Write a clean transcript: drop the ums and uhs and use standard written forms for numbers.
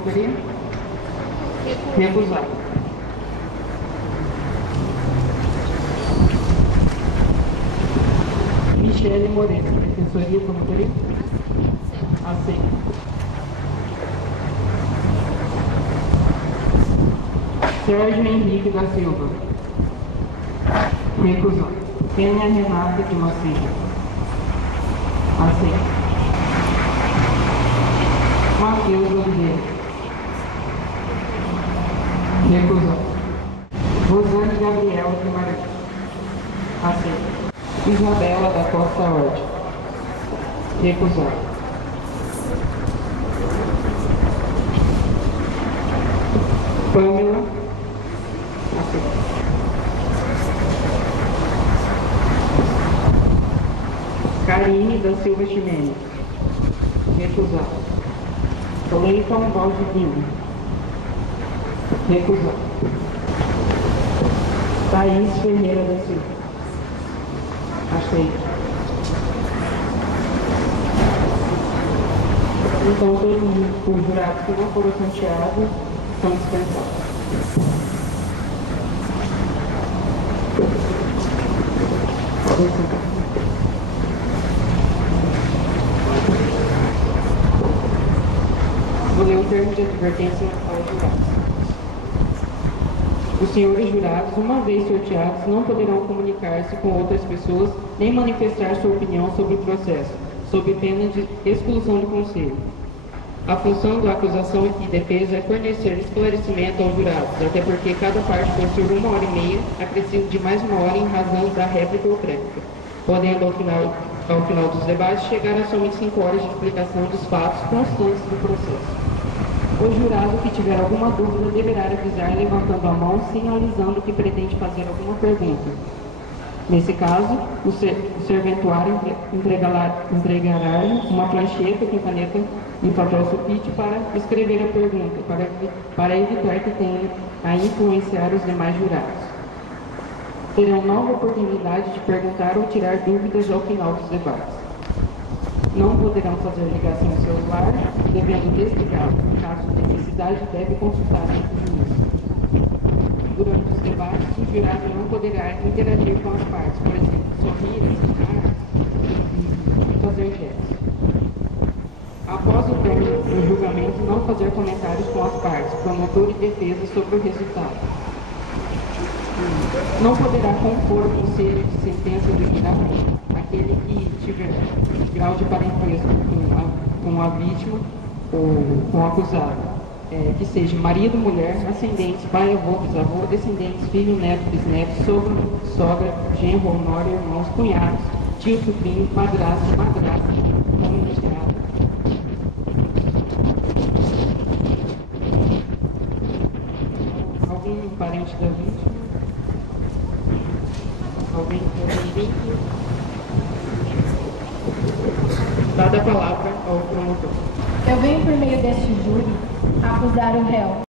promotoria? Recusado. Michele Moreira, defensoria, promotoria? Aceito. Sérgio Henrique da Silva. Recusado. Kênia Renata de Macedo. Aceito. Matheus Oliveira. Recusado. Rosane Gabriela Guimarães. Aceito. Isabela da Costa Horta. Recusado. Pamela. Aceito. Karine da Silva Ximenes. Recusado. Leiton Valdivino. Recusado. Thaís Ferreira da Silva. Aceito. Então, todos os jurados que não foram sorteados são dispensados. Podem sentar. Vou ler o termo de advertência aos jurados. Os senhores jurados, uma vez sorteados, não poderão comunicar-se com outras pessoas nem manifestar sua opinião sobre o processo, sob pena de exclusão do conselho. A função da acusação e defesa é fornecer esclarecimento aos jurados, até porque cada parte possui 1h30, acrescido de mais 1 hora em razão da réplica ou tréplica, podendo ao final dos debates chegar a somente 5 horas de explicação dos fatos constantes do processo. O jurado que tiver alguma dúvida deverá avisar levantando a mão, sinalizando que pretende fazer alguma pergunta. Nesse caso, o serventuário entregará uma prancheta com caneta e papel sulfite para escrever a pergunta, para evitar que tenha a influenciar os demais jurados. Terão nova oportunidade de perguntar ou tirar dúvidas ao final dos debates. Não poderão fazer ligação ao celular, devendo desligá-lo. Em caso de necessidade, deve consultar a juiz. Durante os debates, o jurado não poderá interagir com as partes, por exemplo, sorrir, assinar e fazer gestos. Após o término do julgamento, não fazer comentários com as partes, promotor e defesa sobre o resultado. Não poderá compor o conselho de sentença do jurado aquele que tiver grau de parentesco com a vítima ou com o acusado, que seja marido, mulher, ascendentes, pai, avô, bisavô, descendentes, filho, neto, bisneto, sogro, sogra, genro, nora, irmãos, cunhados, tio, sobrinho, madrasto, homem enteado. Algum parente da vítima? Alguém que tem vítima? Dada a palavra ao promotor. Eu venho por meio deste júri acusar o réu